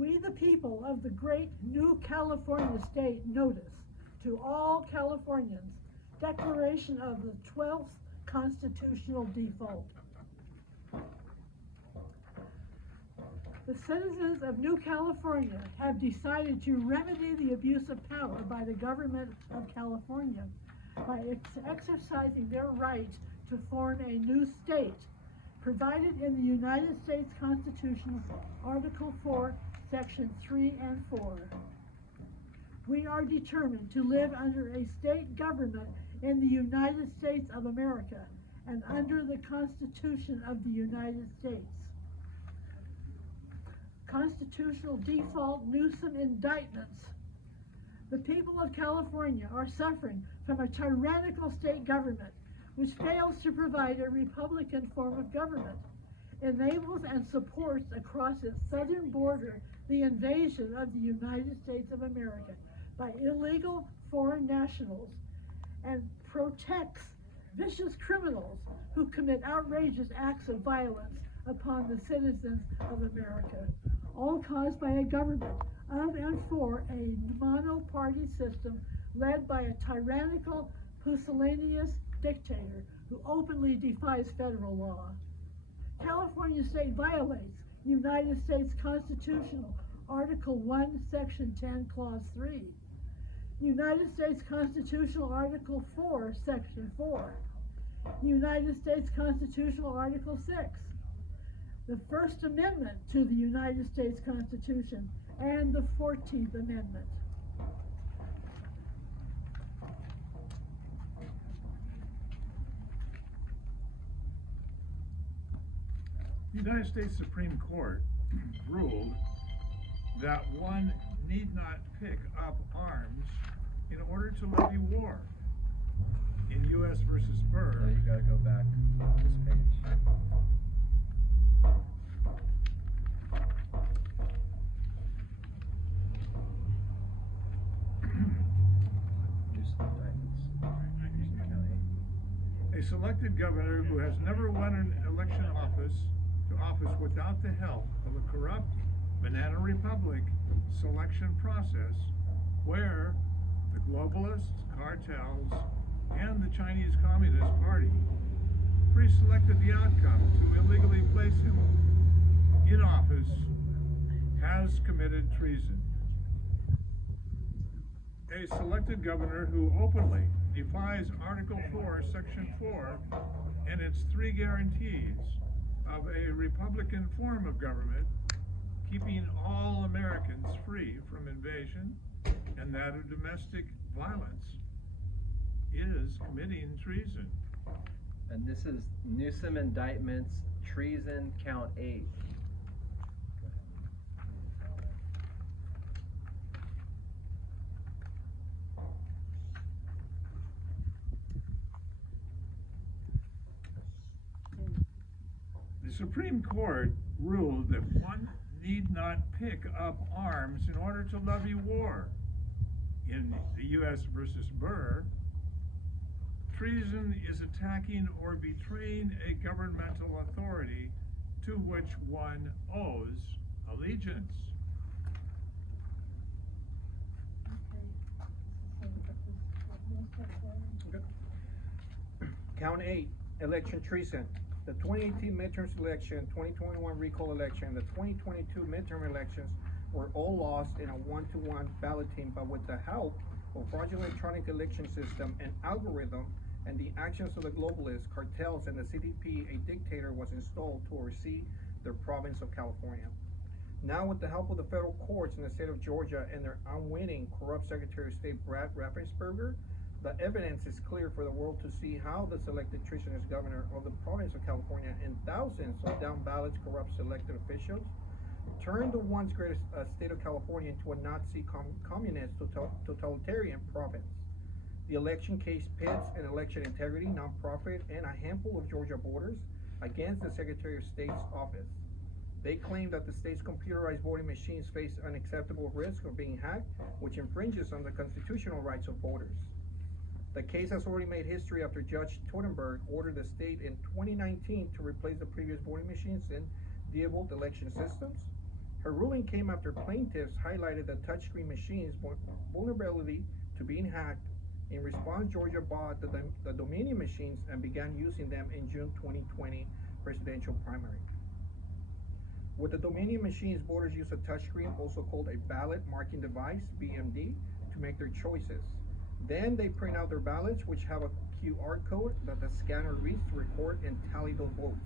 We, the people of the great new California state, notice to all Californians declaration of the 12th constitutional default. The citizens of New California have decided to remedy the abuse of power by the government of California by exercising their right to form a new state, provided in the United States Constitution, Article 4, Section 3 and 4. We are determined to live under a state government in the United States of America and under the Constitution of the United States. Constitutional default Newsom indictments. The people of California are suffering from a tyrannical state government which fails to provide a Republican form of government, enables and supports across its southern border the invasion of the United States of America by illegal foreign nationals, and protects vicious criminals who commit outrageous acts of violence upon the citizens of America, all caused by a government of and for a mono-party system led by a tyrannical, pusillanimous dictator who openly defies federal law. California state violates United States Constitutional Article 1, Section 10, Clause 3. United States Constitutional Article 4, Section 4. United States Constitutional Article 6. The First Amendment to the United States Constitution and the 14th Amendment. The United States Supreme Court ruled that one need not pick up arms in order to levy war. In U.S. versus Burr. So you gotta go back this page. A selected governor who has never won an election to office without the help of a corrupt banana republic selection process where the globalists, cartels, and the Chinese Communist Party pre-selected the outcome to illegally place him in office has committed treason. A selected governor who openly defies Article 4, Section 4, and its 3 guarantees of a Republican form of government, keeping all Americans free from invasion and that of domestic violence, is committing treason. And this is Newsom indictments, treason, count 8. The Supreme Court ruled that one need not pick up arms in order to levy war. In the U.S. versus Burr, treason is attacking or betraying a governmental authority to which one owes allegiance. Count 8, election treason. The 2018 midterm election, 2021 recall election, the 2022 midterm elections were all lost in a one-to-one balloting, but with the help of fraudulent electronic election system and algorithm and the actions of the globalists, cartels, and the CDP, a dictator was installed to oversee the province of California. Now, with the help of the federal courts in the state of Georgia and their unwitting corrupt Secretary of State Brad Raffensperger, the evidence is clear for the world to see how the selected treasonous governor of the province of California and thousands of down-ballot corrupt elected officials turned the once great state of California into a Nazi communist totalitarian province. The election case pits an election integrity, nonprofit, and a handful of Georgia voters against the Secretary of State's office. They claim that the state's computerized voting machines face unacceptable risk of being hacked, which infringes on the constitutional rights of voters. The case has already made history after Judge Totenberg ordered the state in 2019 to replace the previous voting machines in Diebold election systems. Her ruling came after plaintiffs highlighted the touchscreen machine's vulnerability to being hacked. In response, Georgia bought the Dominion machines and began using them in June 2020 presidential primary. With the Dominion machines, voters use a touchscreen, also called a ballot marking device, BMD, to make their choices. Then they print out their ballots, which have a QR code that the scanner reads to record and tally those votes.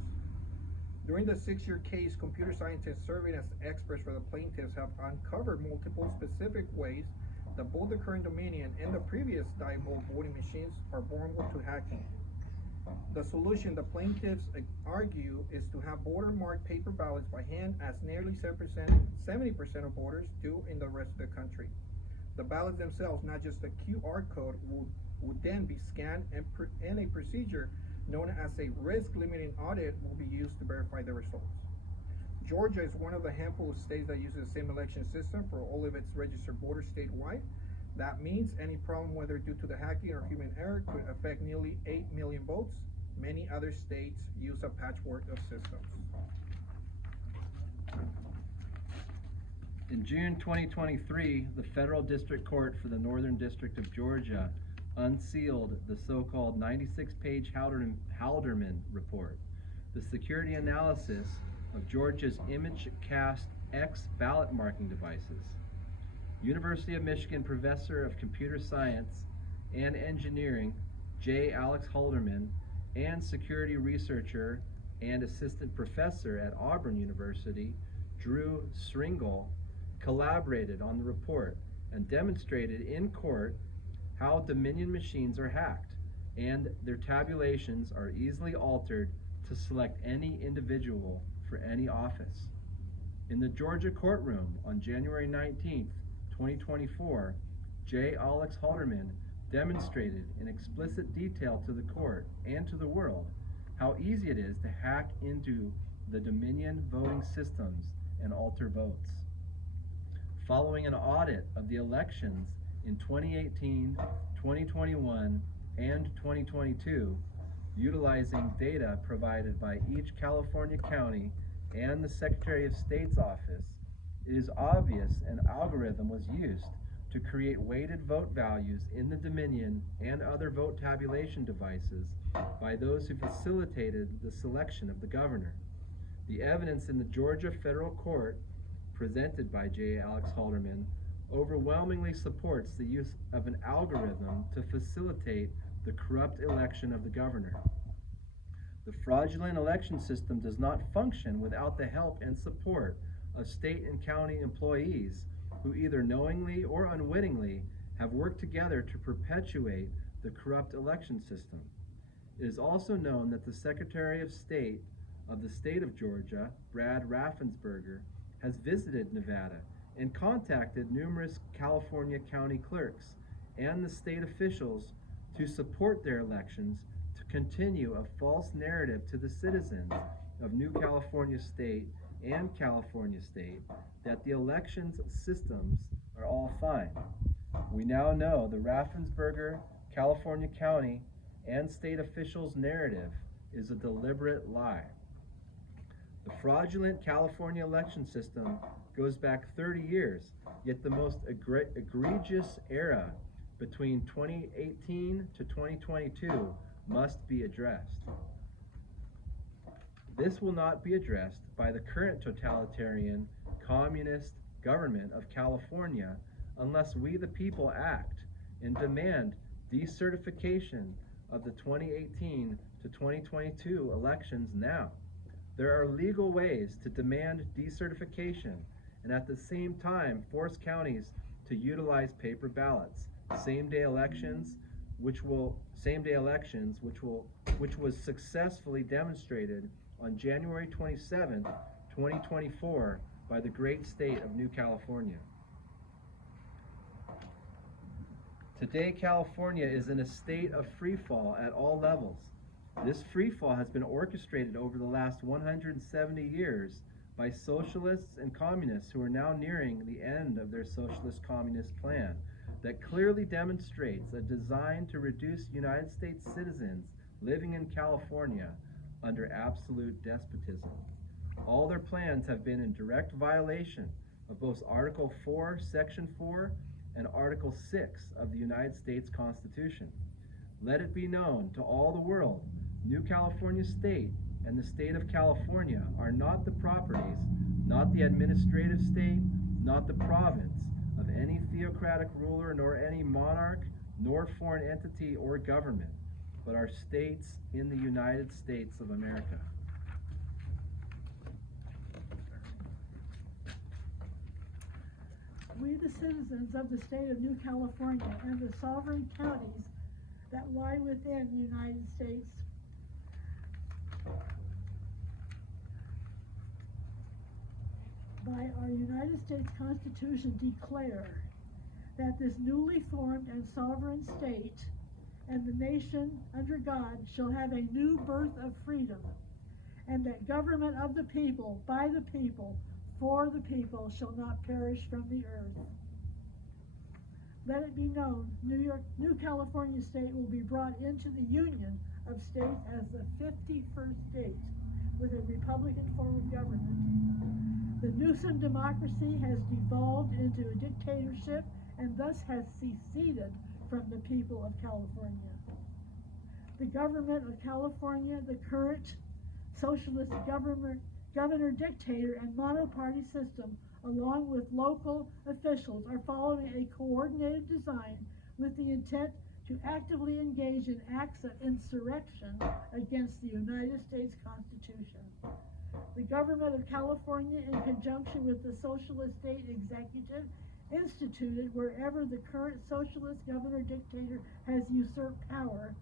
During the 6-year case, computer scientists serving as experts for the plaintiffs have uncovered multiple specific ways that both the current Dominion and the previous die-vote voting machines are vulnerable to hacking. The solution the plaintiffs argue is to have voter-marked paper ballots by hand, as nearly 70% of voters do in the rest of the country. The ballots themselves, not just the QR code, would then be scanned, and a procedure known as a risk-limiting audit will be used to verify the results. Georgia is one of the handful of states that uses the same election system for all of its registered voters statewide. That means any problem, whether due to the hacking or human error, could affect nearly 8 million votes. Many other states use a patchwork of systems. In June 2023, the Federal District Court for the Northern District of Georgia unsealed the so-called 96-page Halderman report, the security analysis of Georgia's ImageCast X ballot marking devices. University of Michigan professor of computer science and engineering, J. Alex Halderman, and security researcher and assistant professor at Auburn University, Drew Sringel, collaborated on the report and demonstrated in court how Dominion machines are hacked and their tabulations are easily altered to select any individual for any office. In the Georgia courtroom on January 19th, 2024, J. Alex Halderman demonstrated in explicit detail to the court and to the world how easy it is to hack into the Dominion voting systems and alter votes. Following an audit of the elections in 2018, 2021, and 2022, utilizing data provided by each California county and the Secretary of State's office, it is obvious an algorithm was used to create weighted vote values in the Dominion and other vote tabulation devices by those who facilitated the selection of the governor. The evidence in the Georgia federal court presented by J. Alex Halderman overwhelmingly supports the use of an algorithm to facilitate the corrupt election of the governor. The fraudulent election system does not function without the help and support of state and county employees who either knowingly or unwittingly have worked together to perpetuate the corrupt election system. It is also known that the Secretary of State of the state of Georgia, Brad Raffensperger, has visited Nevada and contacted numerous California county clerks and the state officials to support their elections to continue a false narrative to the citizens of New California State and California State that the elections systems are all fine. We now know the Raffensperger, California County, and state officials' narrative is a deliberate lie. The fraudulent California election system goes back 30 years, yet the most egregious era between 2018 to 2022 must be addressed. This will not be addressed by the current totalitarian communist government of California unless we the people act and demand decertification of the 2018 to 2022 elections now. There are legal ways to demand decertification and at the same time force counties to utilize paper ballots, same-day elections, which was successfully demonstrated on January 27, 2024 by the great state of New California. Today, California is in a state of freefall at all levels. This freefall has been orchestrated over the last 170 years by socialists and communists who are now nearing the end of their socialist communist plan that clearly demonstrates a design to reduce United States citizens living in California under absolute despotism. All their plans have been in direct violation of both Article 4, Section 4, and Article 6 of the United States Constitution. Let it be known to all the world, New California State and the State of California are not the properties, not the administrative state, not the province of any theocratic ruler, nor any monarch, nor foreign entity or government, but are states in the United States of America. We, the citizens of the state of New California and the sovereign counties that lie within the United States, by our United States Constitution declare that this newly formed and sovereign state and the nation under God shall have a new birth of freedom, and that government of the people, by the people, for the people shall not perish from the earth. Let it be known, New California State will be brought into the Union of States as the 51st state with a Republican form of government. The Newsom democracy has devolved into a dictatorship and thus has seceded from the people of California. The government of California, the current socialist governor dictator and monoparty system, along with local officials, are following a coordinated design with the intent to actively engage in acts of insurrection against the United States Constitution. The government of California, in conjunction with the socialist state executive, instituted wherever the current socialist governor dictator has usurped power,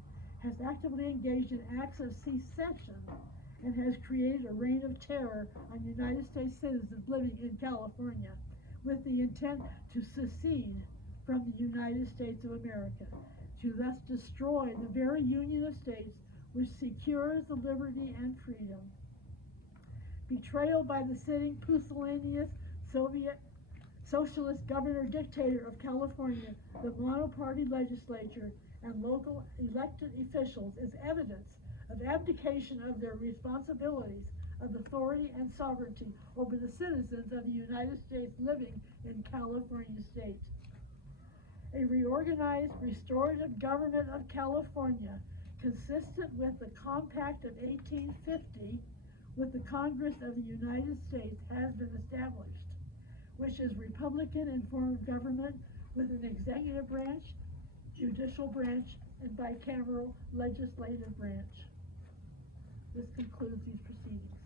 has actively engaged in acts of secession and has created a reign of terror on United States citizens living in California with the intent to secede from the United States of America, to thus destroy the very Union of States which secures the liberty and freedom. Betrayal by the sitting pusillanimous Soviet socialist governor dictator of California, the monoparty legislature, and local elected officials is evidence of abdication of their responsibilities of authority and sovereignty over the citizens of the United States living in California state. A reorganized, restorative government of California, consistent with the Compact of 1850 with the Congress of the United States, has been established, which is Republican in form of government with an executive branch, judicial branch, and bicameral legislative branch. This concludes these proceedings.